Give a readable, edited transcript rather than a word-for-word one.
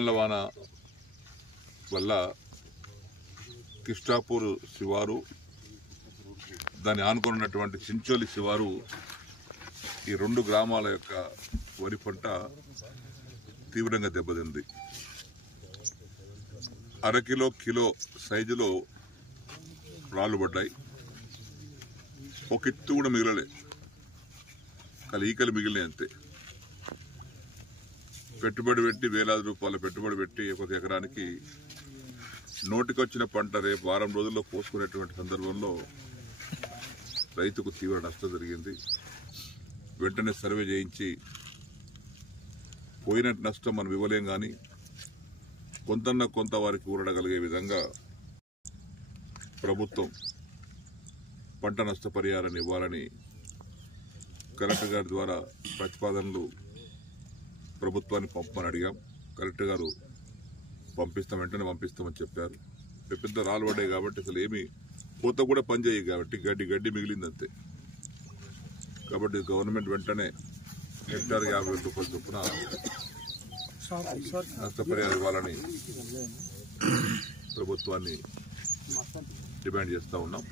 పీడనల వాన వల్ల కిష్టాపూర్ శివారు దాన్ని ఆనుకున్నటువంటి చించోలి శివారు ఈ రెండు గ్రామాల యొక్క వరి పంట తీవ్రంగా దెబ్బతింది. అరకిలో కిలో సైజులో రాళ్లు పడ్డాయి. ఒక ఎత్తు కూడా మిగలలే, ఈకలు మిగిలినాయి అంతే. పెట్టుబడి పెట్టి వేలాది రూపాయల పెట్టుబడి పెట్టి ఒక ఎకరానికి నోటికొచ్చిన పంట రేపు వారం రోజుల్లో కోసుకునేటువంటి సందర్భంలో రైతుకు తీవ్ర నష్టం జరిగింది. వెంటనే సర్వే చేయించి పోయిన నష్టం మనం ఇవ్వలేం కానీ కొంత వారికి ఊరడగలిగే విధంగా ప్రభుత్వం పంట నష్టపరిహారాన్ని ఇవ్వాలని కలెక్టర్ గారి ద్వారా ప్రతిపాదనలు ప్రభుత్వాన్ని పంపమని అడిగాం. కలెక్టర్ గారు వెంటనే పంపిస్తామని చెప్పారు. పెద్ద రాళ్ళు పడ్డాయి కాబట్టి అసలు ఏమి కోత కూడా పనిచేయవు కాబట్టి గడ్డి మిగిలిందంతే. కాబట్టి గవర్నమెంట్ వెంటనే హెక్టార్ 50,000 రూపాయల చొప్పున నష్టపరిహారం ఇవ్వాలని ప్రభుత్వాన్ని డిమాండ్ చేస్తూ ఉన్నాం.